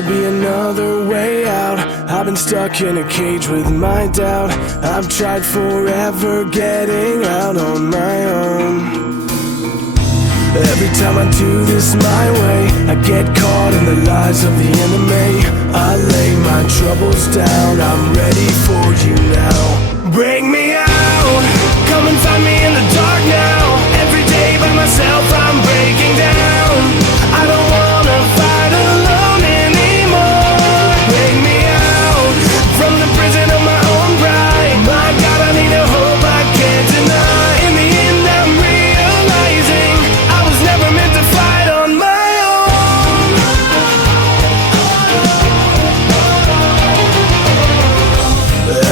gotta be another way out. I've been stuck in a cage with my doubt. I've tried forever getting out on my own. Every time I do this my way, I get caught in the lies of the enemy. I lay my troubles down, I'm ready for you now. Bring me out, come and find me in the dark now. Every day by myself I'm breaking down. I don't wanna fight alone anymore. Bring me out, from the prison of my own pride. My God, I need a hope I can't deny. In the end I'm realizing I was never meant to fight on my own.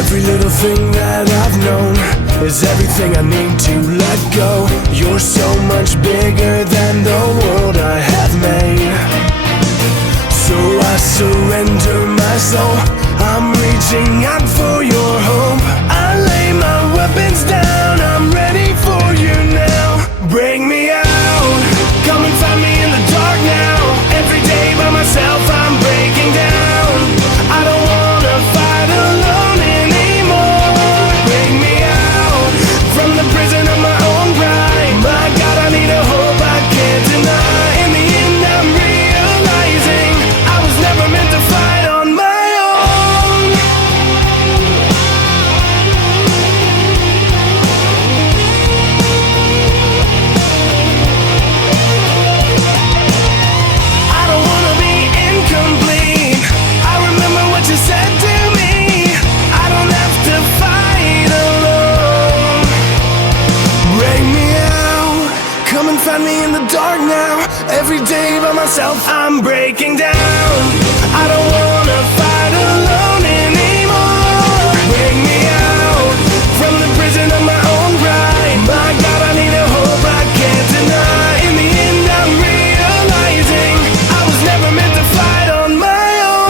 Every little thing that I've known is everything I need to let go. You're so much bigger than the world I have made. So I surrender my soul, I'm reaching out for your hope. I lay my weapons down, I'm ready for you now. Bring me out, come and find me in the dark now. Every day by myself I'm breaking down. I don't wanna fight alone anymore. Bring me out, from the prison of my own pride. My God, I need a hope I can't deny. In the end I'm realizing I was never meant to fight on my own. I don't wanna be incomplete. I remember what you said to me. I don't have to fight alone. Bring me out, come and find me in the dark now. Every day by myself I'm breaking down. I don't wanna fight alone anymore. Bring me out, from the prison of my own pride. My God, I need a hope I can't deny. In the end I'm realizing I was never meant to fight on my own.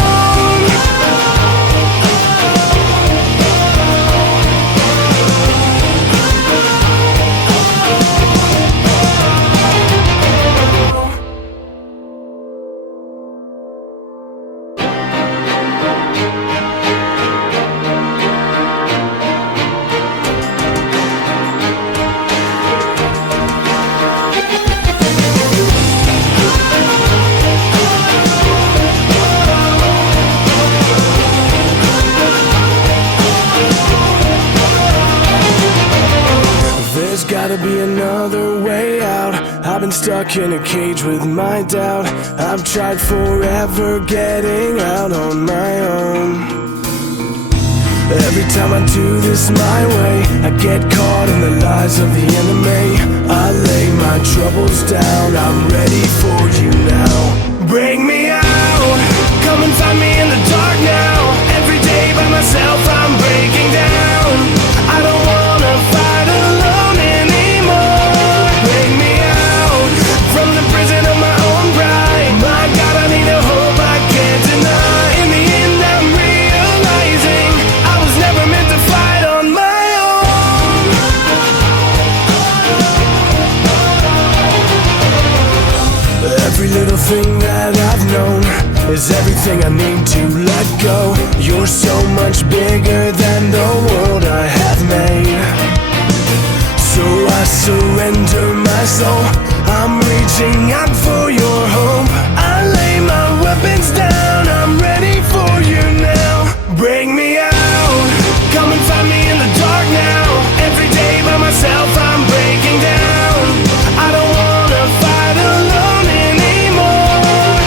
There's gotta be another way out. I've been stuck in a cage with my doubt. I've tried forever getting out on my own. Every time I do this my way, I get caught in the lies of the enemy. I lay my troubles down, I'm ready for you now. Bring me out, come and find me in the dark now. Every day by myself I'm breaking down. I don't wanna fight alone anymore. Bring me out, from the prison of my own pride. My God, I need a hope I can't deny. In the end I'm realizing I was never meant to fight on my own. Every little thing that I've known is everything I need to let go. You're so much bigger than the world I have made. So I surrender my soul, I'm reaching out for your hope. I lay my weapons down, I'm ready for you now. Bring me out, come and find me in the dark now. Every day by myself I'm breaking down. I don't wanna fight alone anymore.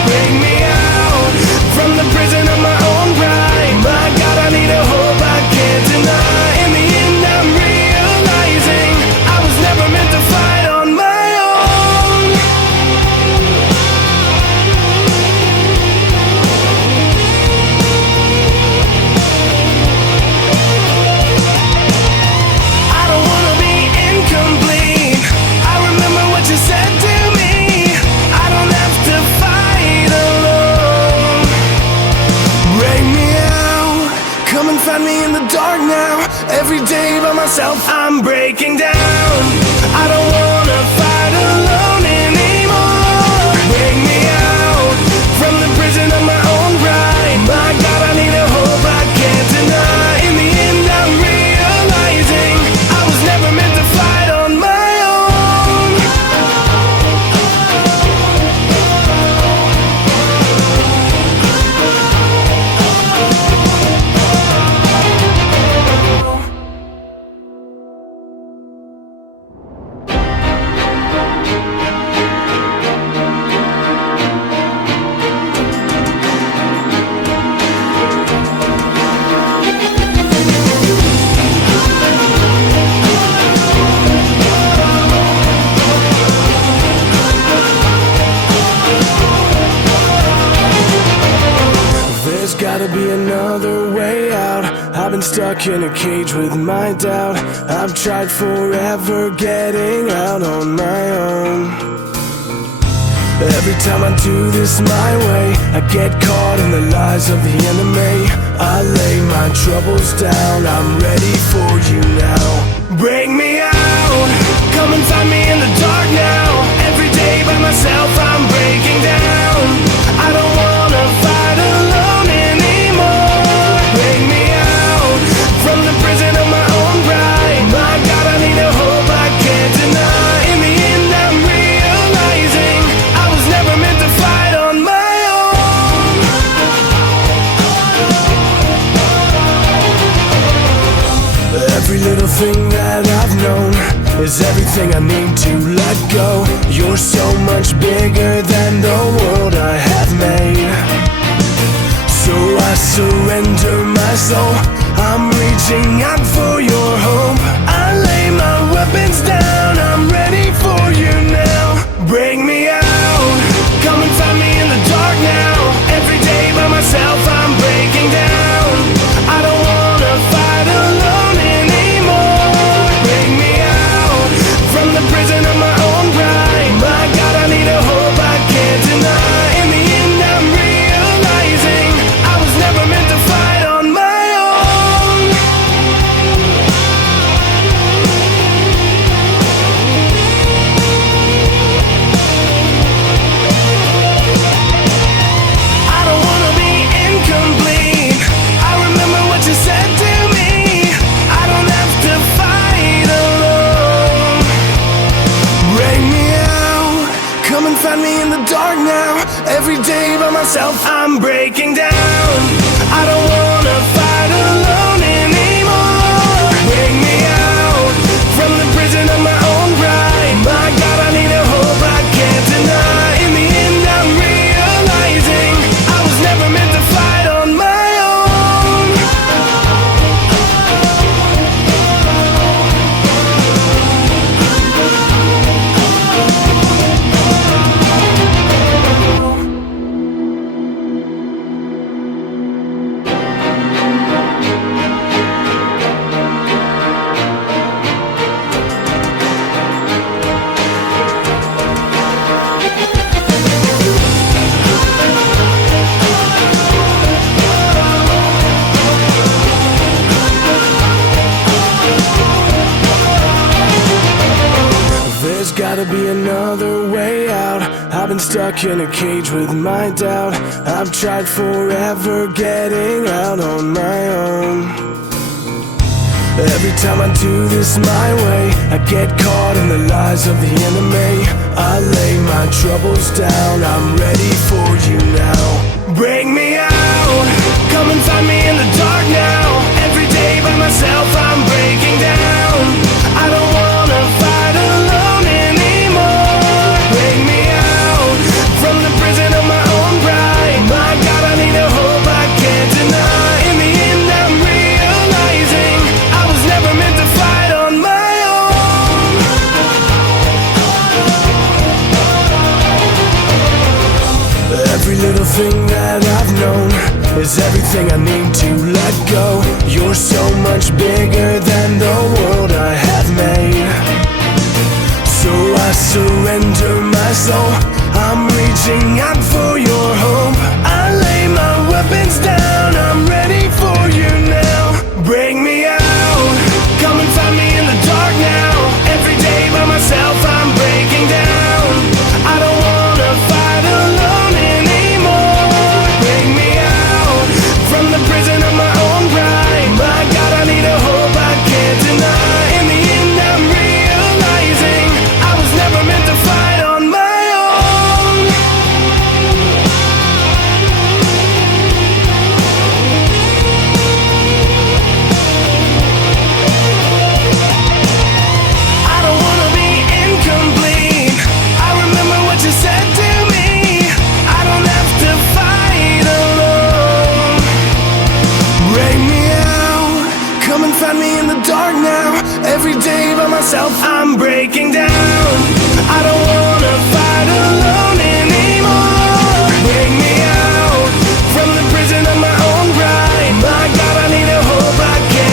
Bring me out, from the prison of my own pride. My God, I need a hope I can't deny. In the end I'm realizing I was never meant to fight on my own. I don't wanna be incomplete. I remember what you said to me. I don't have to fight alone. Bring me out, come and find me in the dark now. Every day by myself I'm breaking down. I don't wanna fight alone anymore. Bring me out, from the prison of my own pride. stuck in a cage with my doubt. I've tried forever getting out on my own. Every time I do this my way, I get caught in the lies of the enemy. I lay my troubles down, I'm ready for you now. Bring me out, come and find me in the dark now. Every day by myself I'm breaking down. I don't wanna fight alone anymore. Bring me out from the prison of my own pride. My God, I need a hope I can't deny. In the end I'm realizing I was never meant to fight on my own. Every little thing that I've known is everything I need to let go. You're so much bigger than the world I have made. So I surrender my soul, I'm reaching out for your hope. I lay my weapons down, I'm ready for you now. Bring me out, come and find me in the dark now. Every day by myself I'm breaking down. I don't wanna fight alone anymore. Bring me out from the prison of my own pride. My God, I need a hope I can't deny. In the end I'm realizing I was never meant to fight on my own. I don't wanna be incomplete. I remember what you said to me. I don't have to fight alone. Bring me out, come and find me in the dark now. Every day by myself I'm breaking down. I don't wanna fight alone anymore. Bring me out from the prison of my own pride. My God, I need a hope I can't deny. In the end I'm realizing I was never meant to fight on my own. There's gotta be another way out. I've been stuck in a cage with my doubt. I've tried forever getting out on my own. Every time I do this my way, I get caught in the lies of the enemy. I lay my troubles down, I'm ready for you now. Bring me out, come and find me in the dark now. Every day by myself I'm breaking down. I don't wanna fight alone anymore. Bring me out from the prison of my own pride. My God, I need a hope I can't deny. In the end I'm realizing I was never meant to fight on my own. Every little thing that I've known is everything I need to let go. You're so much bigger than the world I have made. So I surrender my soul, I'm reaching out for your hope. I lay my weapons down, I'm ready for you now. Bring me out, come and find me in the dark now. Every day by myself I'm breaking down. I don't wanna fight alone anymore. Bring me out from the prison of my own pride. My God, I need a hope I can't deny. In the end I'm realizing I was never meant to fight on my own. I don't wanna be incomplete. I remember what you said to me. I don't have to fight alone. Bring me out, come and find me in the dark now. Every day by myself I'm breaking down. I don't wanna fight alone anymore. Bring me out from the prison of my own pride. My God, I need a hope I can't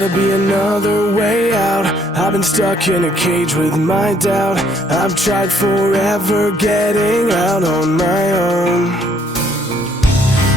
gotta be another way out. I've been stuck in a cage with my doubt. I've tried forever getting out on my own.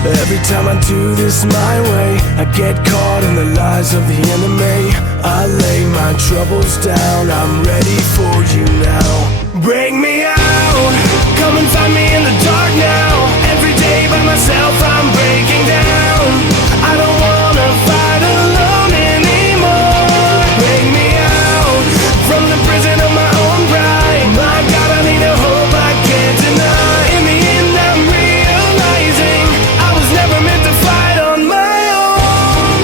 Every time I do this my way, I get caught in the lies of the enemy. I lay my troubles down, I'm ready for you now. Bring me out, come and find me in the dark now. Every day by myself I'm breaking down. I don't wanna fight alone anymore. Bring me out from the prison of my own pride. My God, I need a hope I can't deny. In the end I'm realizing I was never meant to fight on my own.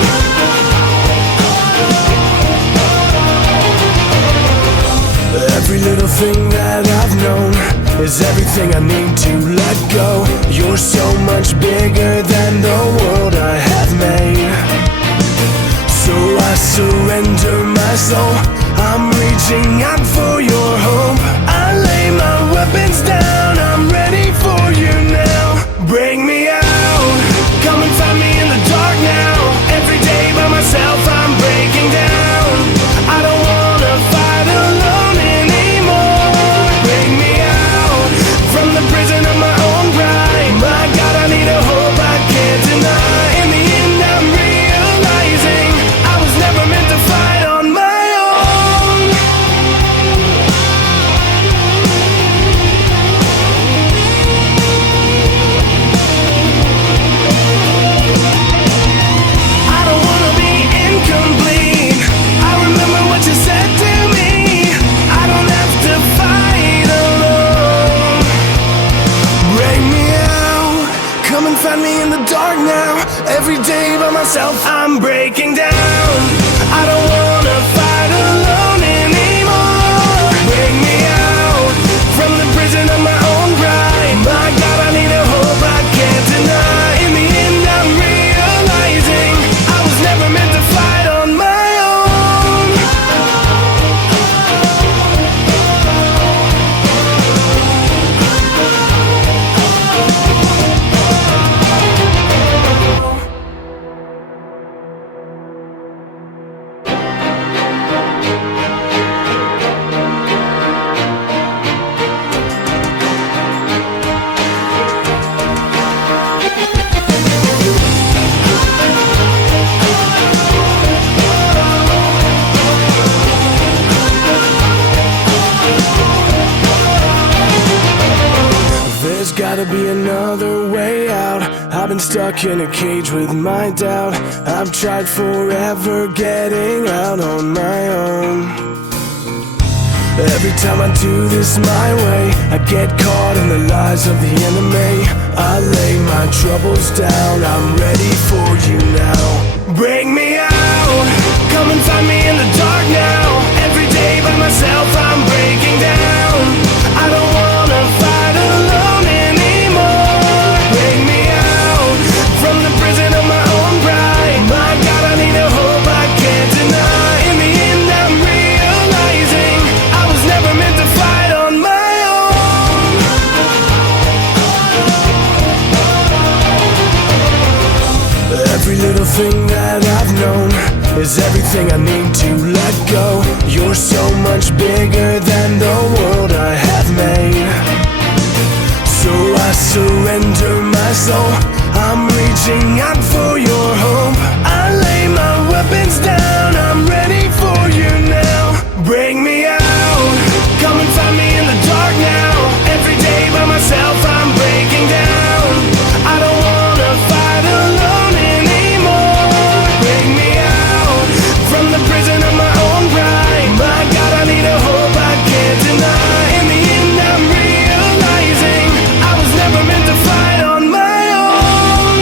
Every little thing that I've known is everything I need to let go. You're so much bigger than the world I have made. So I surrender my soul, I'm reaching out for your hope. I lay my weapons down, I'm ready for you now. Bring me out, come and find me in the dark now. Every day by myself I'm breaking down. I don't wanna fight alone anymore. Bring me out from the prison of my own pride. My God, I need a hope I can't deny. In the end I'm realizing I was never meant to fight on my own. I don't wanna be incomplete. I remember what you said to me. I don't have to fight alone. Bring me out, come and find me in the dark now. Every day by myself I'm breaking down. I don't wanna fight alone anymore. Bring me out from the prison of my own pride. My God, I need a hope I can't deny. In the end I'm realizing I was never meant to fight on my own. There's gotta be another way out. I've been stuck in a cage with my doubt. I've tried forever getting out on my own. Every time I do this my way, I get caught in the lies of the enemy. I lay my troubles down, I'm ready for you now. Bring me out, come and find me in the dark now. Every day by myself I'm breaking down. I don't wanna fight alone anymore. Bring me out from the prison of my own pride. My God, I need a hope I can't deny. In the end I'm realizing I was never meant to fight on my own. Every little thing that I've known is everything I need to let go. You're so much bigger than the world I have made. So I surrender my soul, I'm reaching out for your hope. I lay my weapons down, I'm ready for you now. Bring me out, come and find me in the dark now. Every day by myself I'm breaking down. I don't wanna fight alone anymore. Bring me out from the prison of my own pride. My God, I need a hope I can't deny. In the end I'm realizing I was never meant to fight on my own.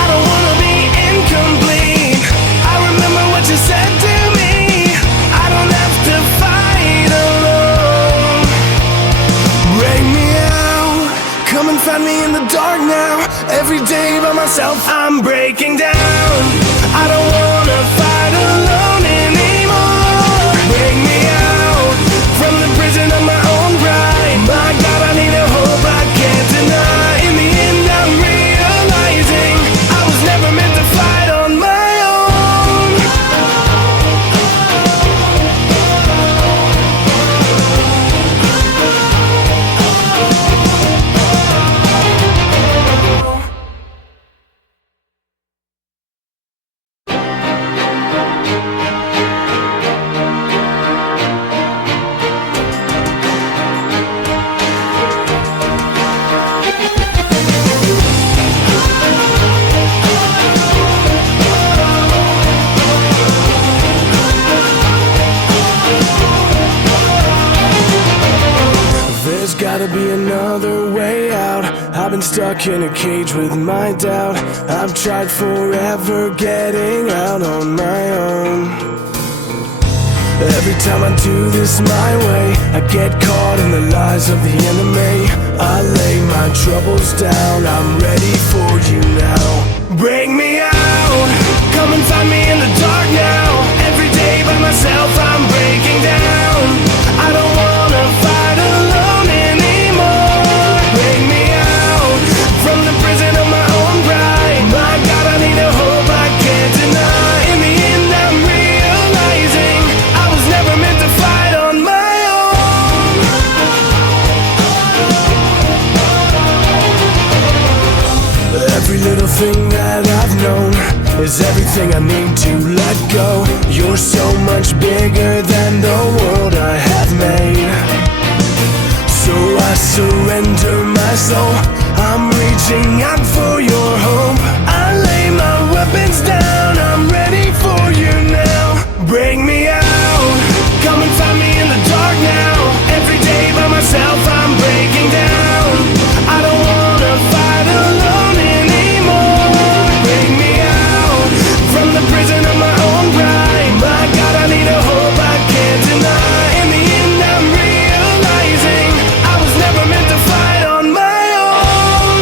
I don't wanna be incomplete. I remember what you said to me. I don't have to fight alone. Bring me out, come and find me in the dark now. Every day by myself I'm breaking down. I don't wanna fight alone anymore. Bring me out from the prison of my own gotta be another way out. I've been stuck in a cage with my doubt. I've tried forever getting out on my own. Every time I do this my way, I get caught in the lies of the enemy. I lay my troubles down, I'm ready for you now. Bring me out, come and find me in the dark now. Every day by myself I'm breaking down. I don't wanna fight alone anymore. Bring me out, from the prison of my own pride. My God, I need a hope I can't deny. In the end I'm realizing I was never meant to fight on my own. Every little thing that I've known is everything I need to let go. You're so much bigger than the world I have made. So I surrender my soul, I'm reaching out for your hope. I lay my weapons down, I'm ready for you now. Bring me out, come and find me in the dark now. Every day by myself I'm breaking down. I don't wanna fight alone anymore. Bring me out, from the prison of my own pride. My God, I need a hope I can't deny. In the end I'm realizing I was never meant to fight on my own.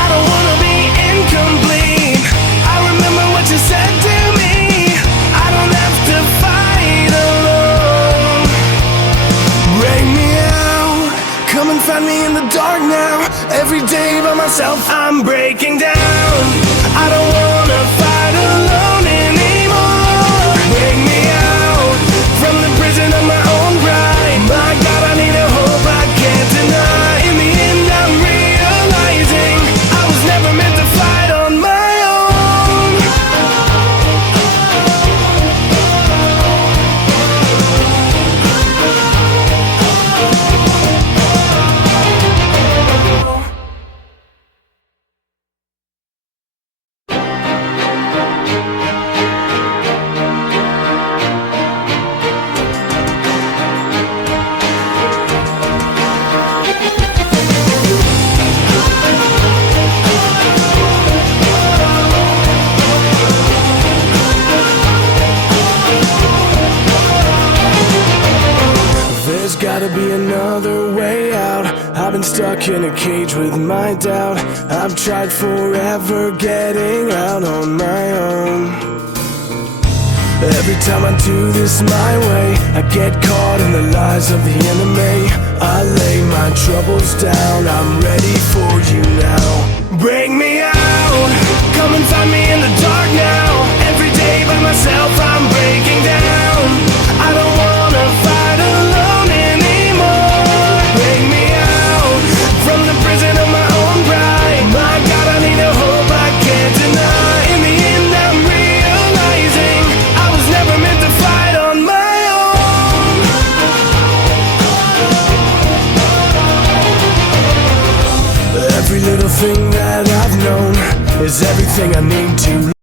I don't wanna be incomplete. I remember what you said to me. I don't have to fight alone. Bring me out, come and find me in the dark now. Every day by myself I'm breaking down. I don't wanna fight alone anymore. Bring me out, from the prison of my own pride. My God, I need a hope I can't deny. In the end I'm realizing I was never meant to fight on my own. There's gotta be another way out. I've been stuck in a cage with my doubt. I've tried forever getting out on my own. Every time I do this my way, I get caught in the lies of the enemy. I lay my troubles down, I'm ready for you now. Bring me out, come and find me in the dark now. Every day by myself I'm breaking down. I don't wanna fight alone anymore. Bring me out, from the prison of my own pride. My God, I need a hope I can't deny. In the end I'm realizing I was never meant to fight on my own. Every little thing that I've known is everything I need to